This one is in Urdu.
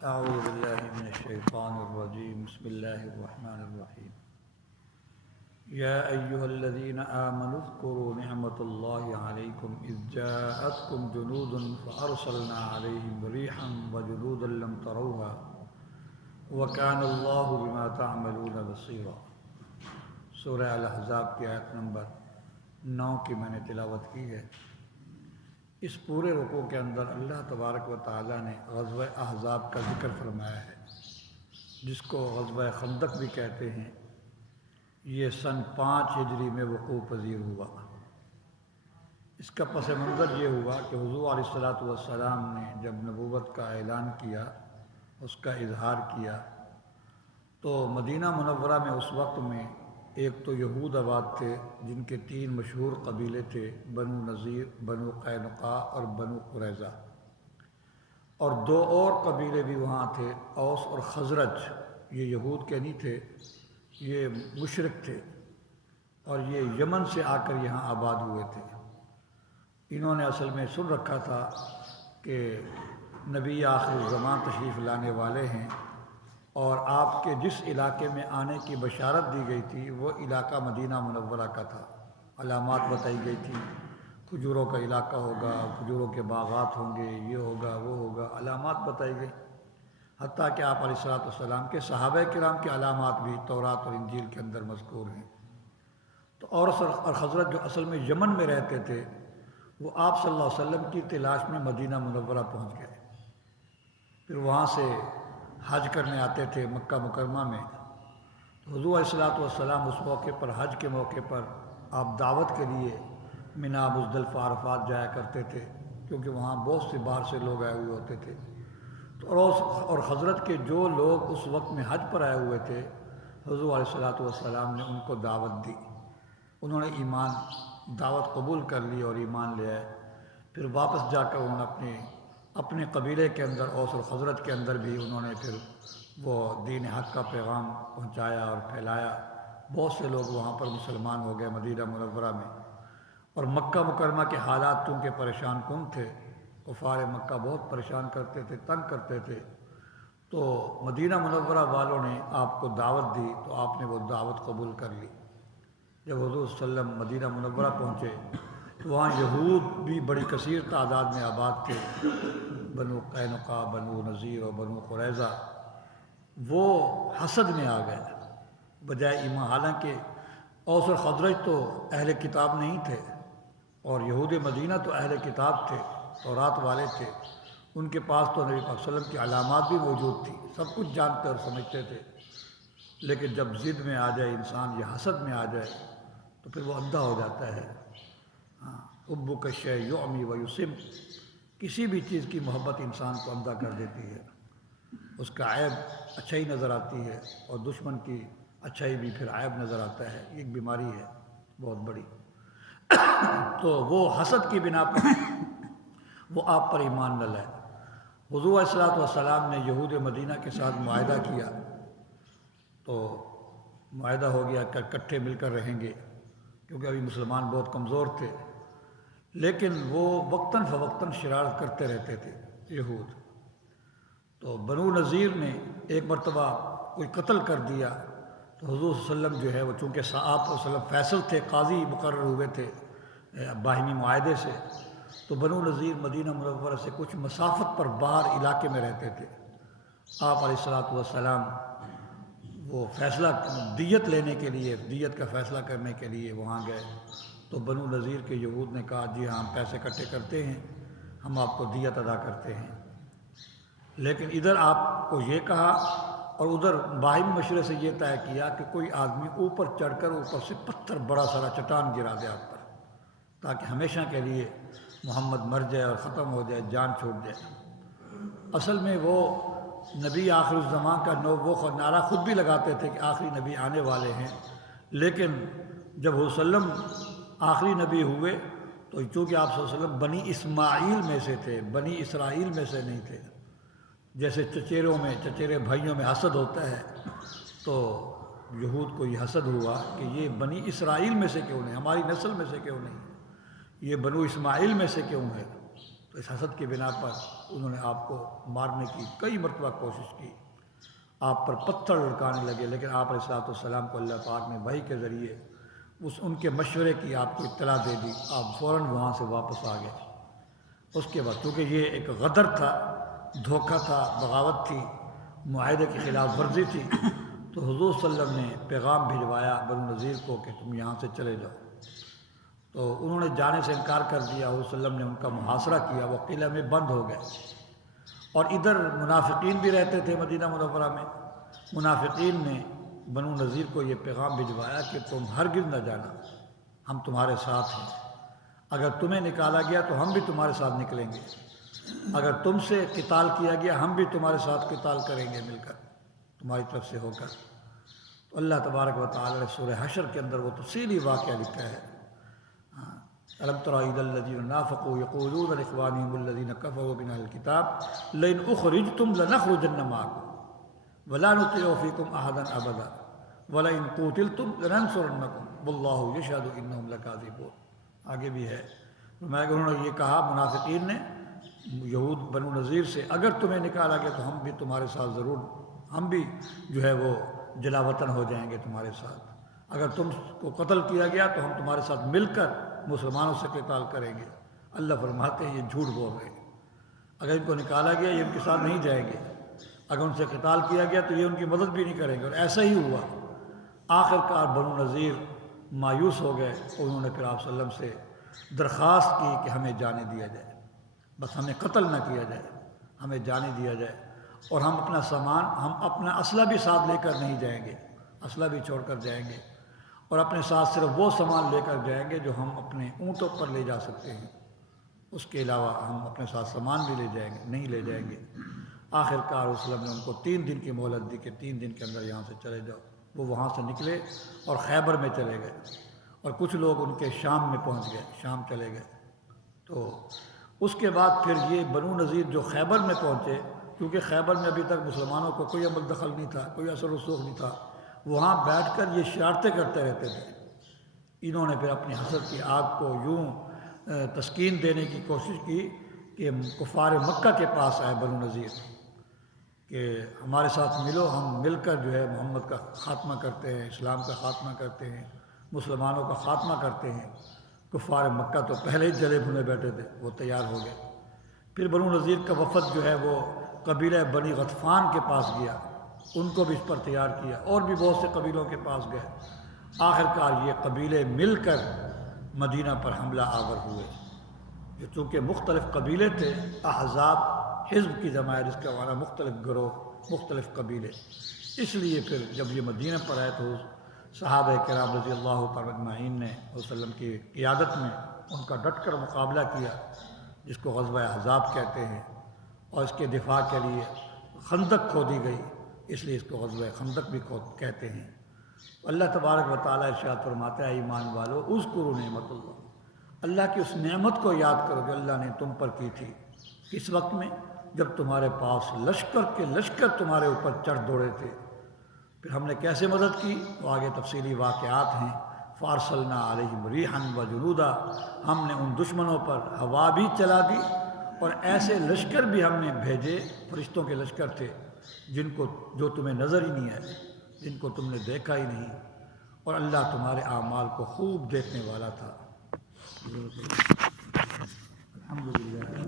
اعوذ باللہ من الشیطان الرجیم بسم اللہ الرحمن الرحیم یا ایہا الذین آمنوا اذکروا نعمت اللہ علیکم اذ جاءتکم جنود فارسلنا علیہم ریحا وجنودا لم تروها وکان اللہ بما تعملون بصیرا۔ سورہ الاحزاب کی آیت نمبر 9 کی میں نے تلاوت کی ہے۔ اس پورے رکوع کے اندر اللہ تبارک و تعالیٰ نے غزوہ احزاب کا ذکر فرمایا ہے، جس کو غزوہ خندق بھی کہتے ہیں۔ یہ سن 5 ہجری میں وقوع پذیر ہوا۔ اس کا پس منظر یہ ہوا کہ حضور علیہ الصلاۃ والسلام نے جب نبوت کا اعلان کیا، اس کا اظہار کیا، تو مدینہ منورہ میں اس وقت میں ایک تو یہود آباد تھے، جن کے 3 مشہور قبیلے تھے، بنو نذیر، بنو قینقاع اور بنو قریظہ، اور 2 اور قبیلے بھی وہاں تھے، اوس اور خزرج۔ یہ یہود کے نہیں تھے، یہ مشرک تھے، اور یہ یمن سے آ کر یہاں آباد ہوئے تھے۔ انہوں نے اصل میں سن رکھا تھا کہ نبی آخر الزمان تشریف لانے والے ہیں، اور آپ کے جس علاقے میں آنے کی بشارت دی گئی تھی وہ علاقہ مدینہ منورہ کا تھا۔ علامات بتائی گئی تھی، کھجوروں کا علاقہ ہوگا، کھجوروں کے باغات ہوں گے، یہ ہوگا وہ ہوگا، علامات بتائی گئی۔ حتیٰ کہ آپ علیہ الصلوۃ والسلام کے صحابہ کرام کے علامات بھی تورات اور انجیل کے اندر مذکور ہیں۔ تو اوس اور خزرج جو اصل میں یمن میں رہتے تھے، وہ آپ صلی اللہ علیہ وسلم کی تلاش میں مدینہ منورہ پہنچ گئے۔ پھر وہاں سے حج کرنے آتے تھے مکہ مکرمہ میں۔ تو حضور علیہ الصلوۃ والسلام اس موقع پر، حج کے موقع پر، آپ دعوت کے لیے منا، مزدلفہ، عرفات جایا کرتے تھے، کیونکہ وہاں بہت سے باہر سے لوگ آئے ہوئے ہوتے تھے۔ تو اوس اور خزرج کے جو لوگ اس وقت میں حج پر آئے ہوئے تھے، حضور علیہ الصلوۃ والسلام نے ان کو دعوت دی۔ انہوں نے دعوت قبول کر لی اور ایمان لے آئے۔ پھر واپس جا کر انہوں نے اپنے قبیلے کے اندر، اوس اور خزرج کے اندر بھی انہوں نے پھر وہ دین حق کا پیغام پہنچایا اور پھیلایا۔ بہت سے لوگ وہاں پر مسلمان ہو گئے مدینہ منورہ میں۔ اور مکہ مکرمہ کے حالات چونکہ پریشان کن تھے، کفار مکہ بہت پریشان کرتے تھے، تنگ کرتے تھے، تو مدینہ منورہ والوں نے آپ کو دعوت دی، تو آپ نے وہ دعوت قبول کر لی۔ جب حضور صلی اللہ علیہ وسلم مدینہ منورہ پہنچے تو وہاں یہود بھی بڑی کثیر تعداد میں آباد تھے، بنو قینقاع، بنو نذیر اور بنو قریظہ۔ وہ حسد میں آ گئے بجائے ایمان۔ حالانکہ اوس اور خزرج تو اہل کتاب نہیں تھے، اور یہود مدینہ تو اہل کتاب تھے، تورات والے تھے۔ ان کے پاس تو نبی پاک صلی اللہ علیہ وسلم کی علامات بھی موجود تھی، سب کچھ جانتے اور سمجھتے تھے۔ لیکن جب ضد میں آ جائے انسان، یا حسد میں آ جائے، تو پھر وہ اندھا ہو جاتا ہے۔ حبک الشیء یعمی ویصم، کسی بھی چیز کی محبت انسان کو اندھا کر دیتی ہے۔ اس کا عیب اچھائی نظر آتی ہے، اور دشمن کی اچھائی بھی پھر عیب نظر آتا ہے۔ ایک بیماری ہے بہت بڑی۔ تو وہ حسد کی بنا پر وہ آپ پر ایمان نہ لائے۔ حضور علیہ الصلوۃ والسلام نے یہود مدینہ کے ساتھ معاہدہ کیا، تو معاہدہ ہو گیا کہ اکٹھے مل کر رہیں گے، کیونکہ ابھی مسلمان بہت کمزور تھے۔ لیکن وہ وقتاً فوقتاً شرارت کرتے رہتے تھے یہود۔ تو بنو نذیر نے ایک مرتبہ کوئی قتل کر دیا، تو حضور صلی اللہ علیہ وسلم جو ہے وہ چونکہ آپ صلی اللہ علیہ وسلم فیصل تھے، قاضی مقرر ہوئے تھے باہمی معاہدے سے، تو بنو نذیر مدینہ منورہ سے کچھ مسافت پر باہر علاقے میں رہتے تھے۔ آپ علیہ الصلوۃ والسلام وہ فیصلہ دیت لینے کے لیے، دیت کا فیصلہ کرنے کے لیے وہاں گئے۔ تو بنو نذیر کے یہود نے کہا جی ہاں، ہم پیسے اکٹھے کرتے ہیں، ہم آپ کو دیت ادا کرتے ہیں۔ لیکن ادھر آپ کو یہ کہا، اور ادھر باہمی مشورے سے یہ طے کیا کہ کوئی آدمی اوپر چڑھ کر اوپر سے پتھر بڑا سارا چٹان گرا دے آپ پر، تاکہ ہمیشہ کے لیے محمد مر جائے اور ختم ہو جائے، جان چھوٹ جائے۔ اصل میں وہ نبی آخر الزمان کا وہ نعرہ خود بھی لگاتے تھے کہ آخری نبی آنے والے ہیں۔ لیکن جب حضور صلی اللہ علیہ وسلم آخری نبی ہوئے، تو چونکہ آپ صلی اللہ علیہ وسلم بنی اسماعیل میں سے تھے، بنی اسرائیل میں سے نہیں تھے۔ جیسے چچیرے بھائیوں میں حسد ہوتا ہے، تو یہود کو یہ حسد ہوا کہ یہ بنی اسرائیل میں سے کیوں نہیں، ہماری نسل میں سے کیوں نہیں، یہ بنو اسماعیل میں سے کیوں ہے۔ تو اس حسد کی بنا پر انہوں نے آپ کو مارنے کی کئی مرتبہ کوشش کی، آپ پر پتھر لڑکانے لگے، لیکن آپ علیہ السلام کو اللہ پاک نے وحی کے ذریعے ان کے مشورے کی آپ کو اطلاع دے دی، آپ فوراً وہاں سے واپس آ گئے۔ اس کے بعد چونکہ یہ ایک غدر تھا، دھوکہ تھا، بغاوت تھی، معاہدے کی خلاف ورزی تھی، تو حضور صلی اللہ علیہ وسلم نے پیغام بھجوایا بنو نذیر کو کہ تم یہاں سے چلے جاؤ۔ تو انہوں نے جانے سے انکار کر دیا، حضور صلی اللہ علیہ وسلم نے ان کا محاصرہ کیا، وہ قلعہ میں بند ہو گئے۔ اور ادھر منافقین بھی رہتے تھے مدینہ منورہ میں، منافقین نے بنو نذیر کو یہ پیغام بھجوایا کہ تم ہرگز نہ جانا، ہم تمہارے ساتھ ہیں، اگر تمہیں نکالا گیا تو ہم بھی تمہارے ساتھ نکلیں گے، اگر تم سے قتال کیا گیا ہم بھی تمہارے ساتھ قتال کریں گے مل کر، تمہاری طرف سے ہو کر۔ تو اللہ تبارک و تعالی نے سورہ حشر کے اندر وہ تفصیلی واقعہ لکھا ہے، الم تر الی الذین نافقوا یقولون لاخوانہم الذین کفروا من اہل الکتاب لئن اخرجتم لنخرجن معکم ولا نطیع فیکم احدا ابدا ولئن قوتلتم لننصرنکم واللہ یشہد انہم لکاذبون۔ آگے بھی ہے، فرمایا کہ انہوں نے یہ کہا منافقین نے یہود بنو نذیر سے، اگر تمہیں نکالا گیا تو ہم بھی تمہارے ساتھ ضرور، ہم بھی جو ہے وہ جلا وطن ہو جائیں گے تمہارے ساتھ، اگر تم کو قتل کیا گیا تو ہم تمہارے ساتھ مل کر مسلمانوں سے قتال کریں گے۔ اللہ فرماتے ہیں یہ جھوٹ بول رہے ہیں، اگر ان کو نکالا گیا یہ ان کے ساتھ نہیں جائیں گے، اگر ان سے قتال کیا گیا تو یہ ان کی مدد بھی نہیں کریں گے، اور ایسا ہی ہوا۔ آخر کار بنو نذیر مایوس ہو گئے، اور انہوں نے پھر آپ صلی اللہ علیہ وسلم سے درخواست کی کہ ہمیں جانے دیا جائے، بس ہمیں قتل نہ کیا جائے، ہمیں جانے دیا جائے، اور ہم اپنا سامان، ہم اپنا اسلحہ بھی ساتھ لے کر نہیں جائیں گے، اسلحہ بھی چھوڑ کر جائیں گے، اور اپنے ساتھ صرف وہ سامان لے کر جائیں گے جو ہم اپنے اونٹوں پر لے جا سکتے ہیں، اس کے علاوہ ہم اپنے ساتھ سامان بھی لے جائیں گے نہیں لے جائیں گے۔ آخر کار وسلم نے ان کو 3 دن کی مہلت دی کہ 3 دن کے اندر یہاں سے چلے جاؤ۔ وہ وہاں سے نکلے اور خیبر میں چلے گئے، اور کچھ لوگ ان کے شام میں پہنچ گئے، شام چلے گئے۔ تو اس کے بعد پھر یہ بنو نذیر جو خیبر میں پہنچے، کیونکہ خیبر میں ابھی تک مسلمانوں کو کوئی عمل دخل نہیں تھا، کوئی اثر رسوخ نہیں تھا، وہاں بیٹھ کر یہ شرارتیں کرتے رہتے تھے۔ انہوں نے پھر اپنی حسد کی آگ کو یوں تسکین دینے کی کوشش کی کہ کفار مکہ کے پاس آئے بنو نذیر کہ ہمارے ساتھ ملو، ہم مل کر جو ہے محمد کا خاتمہ کرتے ہیں، اسلام کا خاتمہ کرتے ہیں، مسلمانوں کا خاتمہ کرتے ہیں۔ کفار مکہ تو پہلے ہی جلے بھنے بیٹھے تھے، وہ تیار ہو گئے۔ پھر بنو نذیر کا وفد جو ہے وہ قبیلہ بنی غطفان کے پاس گیا، ان کو بھی اس پر تیار کیا، اور بھی بہت سے قبیلوں کے پاس گئے۔ آخر کار یہ قبیلے مل کر مدینہ پر حملہ آور ہوئے، جو چونکہ مختلف قبیلے تھے، احزاب حزب کی جمع ہے، جس کا معنی مختلف گروہ، مختلف قبیلے، اس لیے پھر جب یہ مدینہ پر آئے تو صحابہ کرام رضی اللہ تعالیٰ اجمعین نے وسلم کی قیادت میں ان کا ڈٹ کر مقابلہ کیا، جس کو غزوہ احزاب کہتے ہیں، اور اس کے دفاع کے لیے خندق کھودی گئی، اس لیے اس کو غزوہ خندق بھی کہتے ہیں۔ اللہ تبارک و تعالیٰ ارشاد فرماتا ہے ایمان والو اذکروا نعمت اللہ کی اس نعمت کو یاد کرو جو اللہ نے تم پر کی تھی، کس وقت میں؟ جب تمہارے پاس لشکر کے لشکر تمہارے اوپر چڑھ دوڑے تھے، پھر ہم نے کیسے مدد کی؟ تو آگے تفصیلی واقعات ہیں۔ فارسلنا علیہم ریحا وجنودا، ہم نے ان دشمنوں پر ہوا بھی چلا دی، اور ایسے لشکر بھی ہم نے بھیجے، فرشتوں کے لشکر تھے جو تمہیں نظر ہی نہیں آئے، جن کو تم نے دیکھا ہی نہیں، اور اللہ تمہارے اعمال کو خوب دیکھنے والا تھا۔ الحمدللہ۔